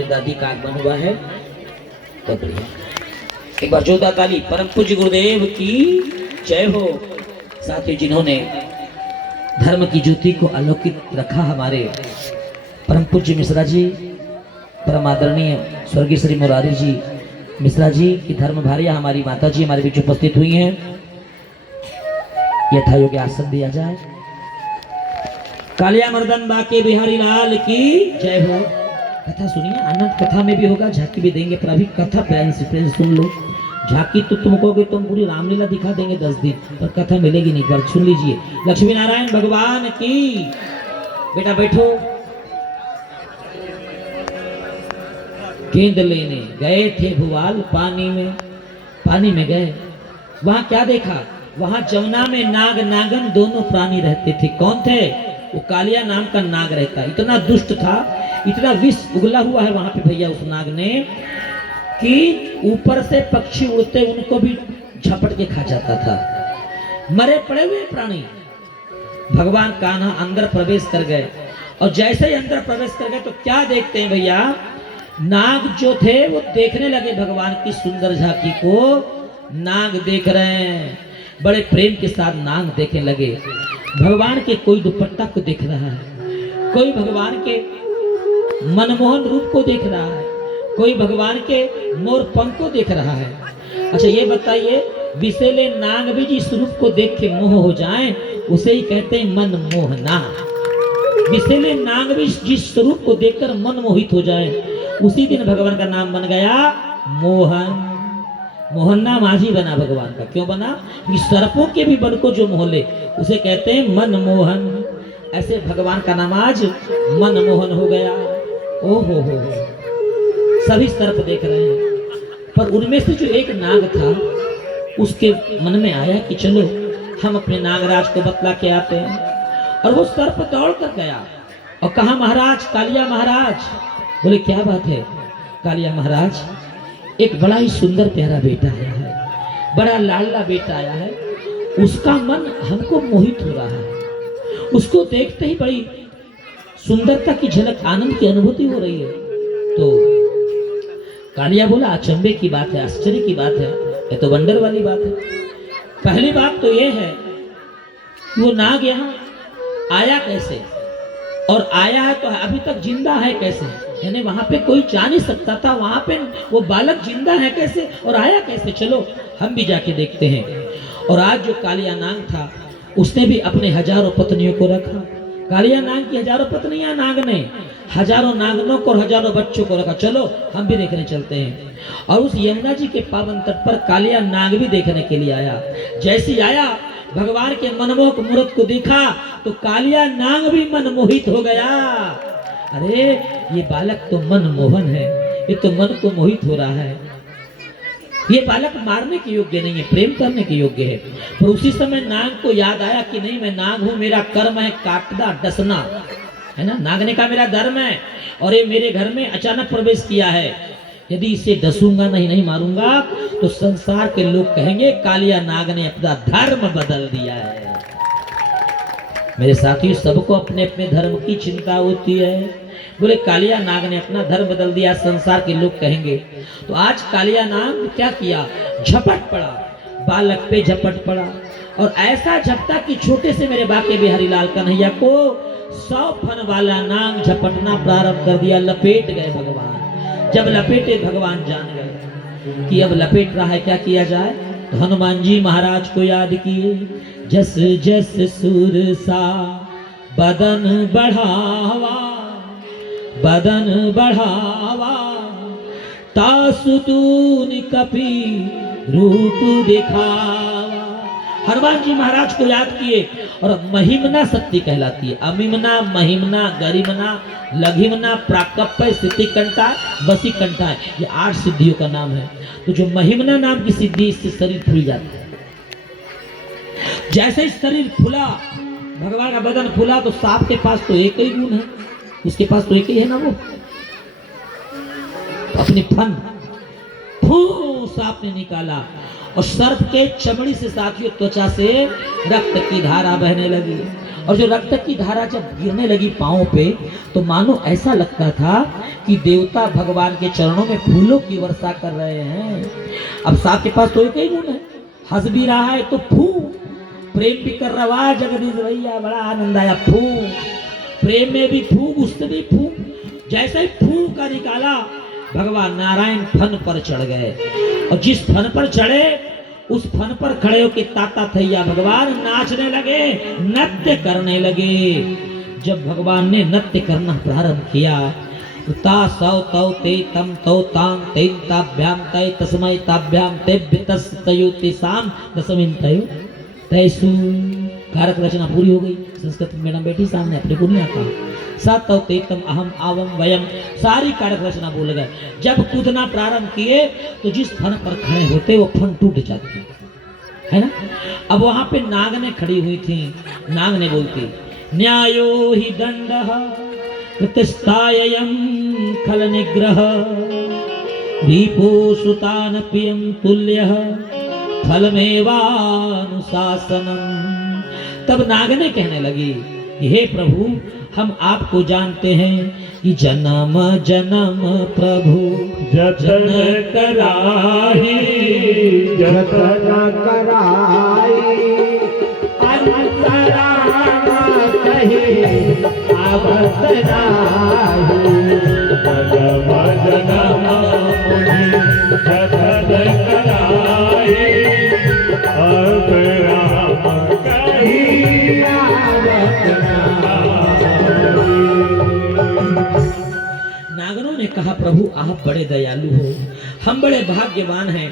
हमारी दादी का आगमन हुआ है। तो बढ़िया एक बार जोधा ताली परम पूज्य गुरुदेव की जय हो। साथियों, जिन्होंने धर्म की ज्योति को अलौकित रखा, हमारे परम पूज्य मिश्रा जी, परम आदरणीय स्वर्गीय श्री मुरारी जी मिश्रा जी की धर्म भारिया हमारी माता जी हमारे बीच उपस्थित हुई हैं। यथा योग्य आसन दिया जाए। कालिया मर्दन बाके बिहारी लाल की जय हो। कथा सुनिए, आनंद कथा में भी होगा, झांकी भी देंगे, पर अभी कथा प्यार से सुन लो। झांकी तो तुम कहोगे तुम पूरी रामलीला दिखा देंगे 10 दिन, पर कथा मिलेगी नहीं। पर सुन लीजिए, लक्ष्मी नारायण भगवान की। बेटा बैठो। गेंद लेने गए थे भुवाल पानी में गए, वहां क्या देखा? वहां जमुना में नाग नागन दोनों प्राणी रहते थे। कौन थे? वो कालिया नाम का नाग रहता। इतना दुष्ट था, इतना विष उगला हुआ है वहां पे भैया उस नाग ने, कि ऊपर से पक्षी उड़ते उनको भी झपट के खा जाता था। मरे पड़े हुए प्राणी। भगवान कान्हा अंदर प्रवेश कर गए, और जैसे ही अंदर प्रवेश कर गए तो क्या देखते हैं भैया? नाग जो थे वो देखने लगे भगवान की सुंदर झांकी को। नाग देख रहे हैं, बड़े प्रेम के साथ नाग देखने लगे। भगवान के कोई दुपट्टा को देख रहा है, कोई भगवान के मनमोहन रूप को देख रहा है, कोई भगवान के मोर पंख को देख रहा है। अच्छा ये बताइए, विषैले नाग भी जिस रूप को देख के मोह हो जाएं, उसे ही कहते हैं मनमोहना। विषैले नाग भी जिस स्वरूप को देखकर मन मोहित हो जाए, उसी दिन भगवान का नाम बन गया मोहन। मोहन्ना माझी बना भगवान का। क्यों बना? कि सर्पों के भी बल को जो मोह ले उसे कहते हैं मनमोहन। ऐसे भगवान का नाम आज मनमोहन हो गया। ओ हो, सभी सर्प देख रहे हैं, पर उनमें से जो एक नाग था उसके मन में आया कि चलो हम अपने नागराज को बतला के आते हैं। और वो सर्प दौड़ कर गया और कहा, महाराज, कालिया महाराज। बोले क्या बात है? कालिया महाराज, एक बड़ा ही सुंदर प्यारा बेटा आया है, बड़ा लाडला बेटा आया है, उसका मन हमको मोहित हो रहा है। उसको देखते ही बड़ी सुंदरता की झलक, आनंद की अनुभूति हो रही है। तो कालिया बोला, अचंभे की बात है, आश्चर्य की बात है, ये तो वंडर वाली बात है। पहली बात तो ये है कि वो नाग यहाँ आया कैसे, और आया है तो अभी तक जिंदा है कैसे? यानी वहां पे कोई जा नहीं सकता था, वहां पे वो बालक जिंदा है कैसे और आया कैसे? चलो हम भी जाके देखते हैं। और आज जो कालिया नाग था उसने भी अपने हजारों पत्नियों को रखा। कालिया नाग की हजारों पत्नियां, नाग ने हजारों नागनों को और हजारों बच्चों को रखा। चलो हम भी देखने चलते हैं। और उस यमुना जी के पावन तट पर कालिया नाग भी देखने के लिए आया। जैसे आया, भगवान के मनमोहक मूर्त को देखा तो कालिया नाग भी मनमोहित हो गया। अरे ये बालक तो मनमोहन है, ये तो मन को मोहित हो रहा है। ये बालक मारने के योग्य नहीं है, प्रेम करने के योग्य है। पर उसी समय नाग को याद आया कि नहीं, मैं नाग हूं, मेरा कर्म है काटना डसना, है ना। नाग ने कहा मेरा धर्म है, और ये मेरे घर में अचानक प्रवेश किया है। यदि इसे डसूंगा नहीं मारूंगा तो संसार के लोग कहेंगे कालिया नाग ने अपना धर्म बदल दिया है। मेरे साथियों, सबको अपने अपने धर्म की चिंता होती है। बोले कालिया नाग ने अपना धर्म बदल दिया, संसार के लोग कहेंगे। तो आज कालिया नाग क्या किया? झपट पड़ा, बालक पे झपट पड़ा, और ऐसा झपटा कि छोटे से मेरे बाके बिहारी लाल कन्हैया को 100 फन वाला नाग झपटना प्रारंभ कर दिया। लपेट गए भगवान। जब लपेटे, भगवान जान गए कि अब लपेट रहा है, क्या किया जाए? तो हनुमान जी महाराज को याद किए। जस जस सुर सा बदन बढ़ावा, बदन बढ़ावा, तासु तून कपि रूप दिखावा। हनुमान जी महाराज को याद किए। और महिमना शक्ति कहलाती है। अमिमना, महिमना, गरिमना, लघिमना, प्राकप्य, सिद्धिकंठा, वसीकंठा, ये 8 सिद्धियों का नाम है। तो जो महिमना नाम की सिद्धि, इससे शरीर फूल जाता है। जैसे ही शरीर फूला, भगवान का बदन फूला, तो सांप के पास तो एक ही गुण है, उसके पास तो एक ही है ना, वो अपनी फन सांप ने निकाला, और सर्प के चमड़ी से, साथियों त्वचा से रक्त की धारा बहने लगी। और जो रक्त की धारा जब गिरने लगी पांवों पे तो मानो ऐसा लगता था कि देवता भगवान के चरणों में फूलों की वर्षा कर रहे हैं। अब साहब के पास तो एक ही गुण है, हंस भी रहा है तो फू, प्रेम भी कर रहा, वाह जगदीश भैया बड़ा आनंद आया, फू, प्रेम में भी फू, गुस्से में फू। जैसे ही फू का निकाला भगवान नारायण फन पर चढ़ गए, और जिस फन पर चढ़े उस फन पर खड़े होकर ताता थैया भगवान नाचने लगे, नृत्य करने लगे। जब भगवान ने नृत्य करना प्रारंभ किया ता सौ तौ ते तम तौ तां तेन ताभ्याम तय तस्मै ताभ्याम तेभ्यतस तयोति साम दशमिन तयो तैसु। कारक रचना पूरी हो गई। संस्कृत मैडम बैठी सामने, अपने को नहीं आता। सात तौ ते तम अहम आवम वयम, सारी कारक रचना बोल गए। जब कूदना प्रारंभ किए तो जिस फन पर खड़े होते वो फन टूट जाती है ना। अब वहां पे नाग ने खड़ी हुई थी, नाग ने बोलती न्यायो ही दंडः कृतस्ताययं खल निग्रह दीपो सुतान प्रियं तुल्यः फलमेवानुशासनम। तब नाग ने कहने लगी हे प्रभु हम आपको जानते हैं कि जन्म जन्म प्रभु जतन कराही जतन कराई अंतरा कही आवत राही जन्म जन्म मुनि जतन कराई अंतरा कही आवत नागरों ने कहा प्रभु आप बड़े दयालु हो, हम बड़े भाग्यवान हैं,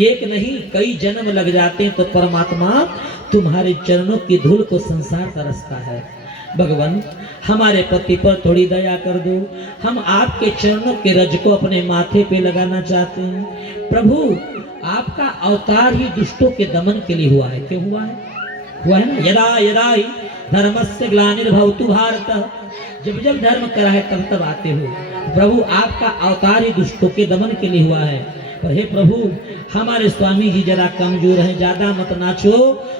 एक नहीं कई जन्म लग जाते हैं तो परमात्मा तुम्हारे चरणों की धूल को संसार तरसता है। भगवान हमारे पति पर थोड़ी दया कर दो, हम आपके चरणों के रज को अपने माथे पे लगाना चाहते हैं। प्रभु आपका अवतार ही दुष्टों के दमन के लिए हुआ है। क्यों हुआ है? हुआ है ना, यदा यदा ही धर्मस्य ग्लानिर्भवतु भारत, जब जब धर्म करा है तब तब आते हो। प्रभु आपका अवतार ही दुष्टों के दमन के लिए हुआ है। पर हे प्रभु हमारे स्वामी जी जरा कमजोर हैं, ज्यादा मत नाचो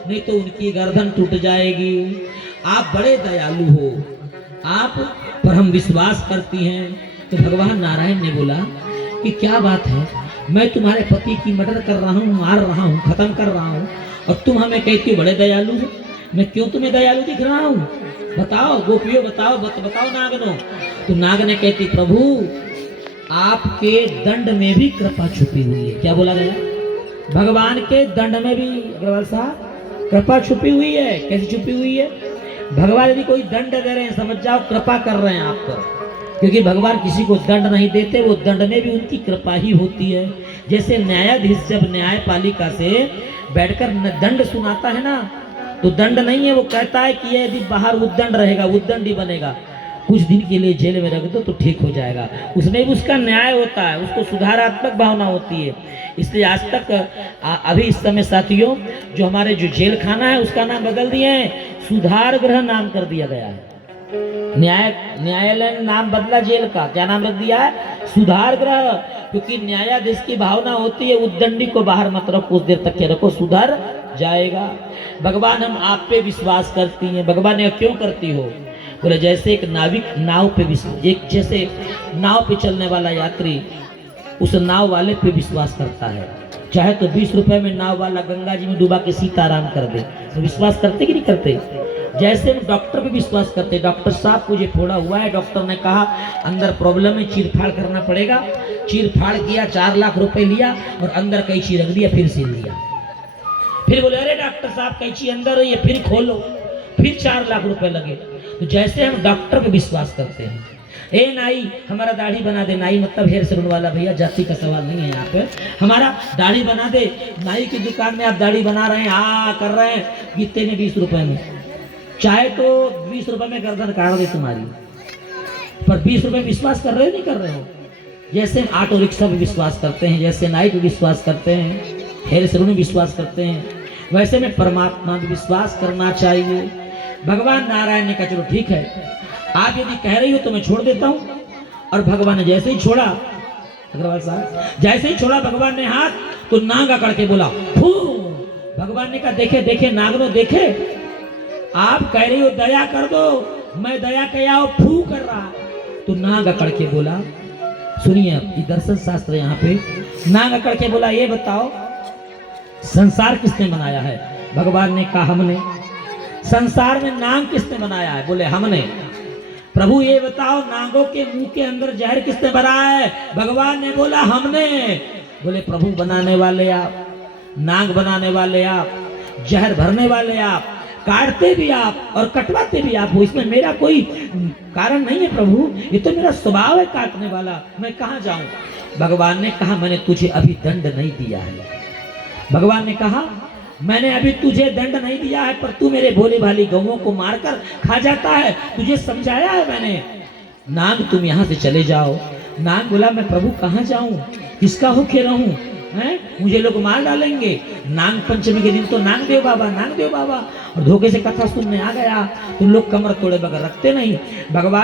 नहीं तो उनकी गर्दन टूट जाएगी। आप बड़े दयालु हो, आप पर हम विश्वास करती हैं। तो भगवान नारायण ने बोला कि क्या बात है, मैं तुम्हारे पति की मर्डर कर रहा हूँ, मार रहा हूँ, खत्म कर रहा हूँ और तुम हमें कहती हो बड़े दयालु हो। मैं क्यों तुम्हें दयालु दिख रहा हूँ? बताओ गोपियों, बताओ बताओ नागनो। तो नाग ने कहती प्रभु आपके दंड में भी कृपा छुपी हुई है। क्या बोला गया? भगवान के दंड में भी अग्रवाल साहब कृपा छुपी हुई है। कैसे छुपी हुई है? भगवान यदि कोई दंड दे रहे हैं समझ जाओ कृपा कर रहे हैं आप पर, क्योंकि भगवान किसी को दंड नहीं देते, वो दंड में भी उनकी कृपा ही होती है। जैसे न्यायाधीश जब न्यायपालिका से बैठकर दंड सुनाता है ना, तो दंड नहीं है, वो कहता है कि यदि बाहर उद्दंड रहेगा उद्दंड ही बनेगा, कुछ दिन के लिए जेल में रख दो तो ठीक हो जाएगा। उसमें भी उसका न्याय होता है, उसको सुधारात्मक भावना होती है। इसलिए आज तक अभी इस समय साथियों जो हमारे जो जेल खाना है उसका नाम बदल दिए हैं, सुधार गृह नाम कर दिया गया है। न्यायालय नाम बदला जेल का, क्या नाम रख दिया है? सुधार गृह। क्योंकि न्यायाधीश की भावना होती है उद्दंडी को बाहर मत रखो, कुछ देर तक के रखो, सुधर जाएगा। भगवान हम आप पे विश्वास करती हैं। भगवान ने क्यों करती हो? बोले जैसे एक नाविक नाव पे एक जैसे नाव पे चलने वाला यात्री उस नाव वाले पे विश्वास करता है, चाहे तो 20 रुपए में नाव वाला गंगा जी में डूबा के सीताराम कर दे, तो विश्वास करते कि नहीं करते? जैसे हम डॉक्टर पे विश्वास करते, डॉक्टर साहब मुझे फोड़ा हुआ है, डॉक्टर ने कहा अंदर प्रॉब्लम है, चीर फाड़ करना पड़ेगा। चीर फाड़ किया, 4 लाख रुपए लिया और अंदर कैंची रख दिया, फिर सील दिया। फिर बोले अरे डॉक्टर साहब कैंची अंदर है, फिर खोलो, फिर 4 लाख रुपए लगे। तो जैसे हम डॉक्टर पे विश्वास करते हैं, ए नाई हमारा दाढ़ी बना दे, नाई मतलब हेयर सैलून वाला भैया, जाति का सवाल नहीं है यहाँ पे, हमारा दाढ़ी बना दे। नाई की दुकान में आप दाढ़ी बना रहे हैं, कर रहे हैं, कितने में 20 रुपए में, चाहे तो 20 रुपए में गर्दन काट दे तुम्हारी, पर 20 रुपए विश्वास कर रहे हो नहीं कर रहे हो? जैसे हम ऑटो रिक्शा पे विश्वास करते हैं, जैसे नाई पे विश्वास करते हैं, हेयर सैलून में विश्वास करते हैं, वैसे में परमात्मा में विश्वास करना चाहिए। भगवान नारायण ने कहा चलो ठीक है, आप यदि कह रही हो तो मैं छोड़ देता हूँ। और भगवान ने जैसे ही छोड़ा, अग्रवाल साहब जैसे ही छोड़ा भगवान ने हाथ, तो नाग अकड़ के बोला फू। भगवान ने कहा देखे देखे नागनो देखे, आप कह रही हो दया कर दो, मैं दया क्या हो फू कर रहा। तो नाग अकड़ के बोला, सुनिए ये दर्शन शास्त्र यहाँ पे, नाग अकड़ के बोला ये बताओ संसार किसने बनाया है? भगवान ने कहा हमने। संसार में नाग किसने बनाया है? बोले हमने। प्रभु ये बताओ नागों के मुंह के अंदर जहर किसने भरा है? भगवान ने बोला हमने। बोले प्रभु बनाने वाले आप, नाग बनाने वाले आप, जहर भरने वाले आप, काटते भी आप और कटवाते भी आप हो, इसमें मेरा कोई कारण नहीं है प्रभु, ये तो मेरा स्वभाव है काटने वाला, मैं कहाँ जाऊं? भगवान ने कहा मैंने तुझे अभी दंड नहीं दिया है। भगवान ने कहा मैंने अभी तुझे दंड नहीं दिया है, पर तू मेरे भोले भाली गौओं को मारकर खा जाता है, तुझे समझाया है मैंने। नाग तुम यहाँ से चले जाओ। नाग बोला मैं प्रभु कहाँ जाऊं, किसका होके रहूं, हैं? मुझे लोग मार डालेंगे। नाग पंचमी के दिन तो नाग देव बाबा, नाग देव बाबा, और धोखे से कथा सुनने आ गया तो लोग कमर तोड़े बगैर रखते नहीं। भगवान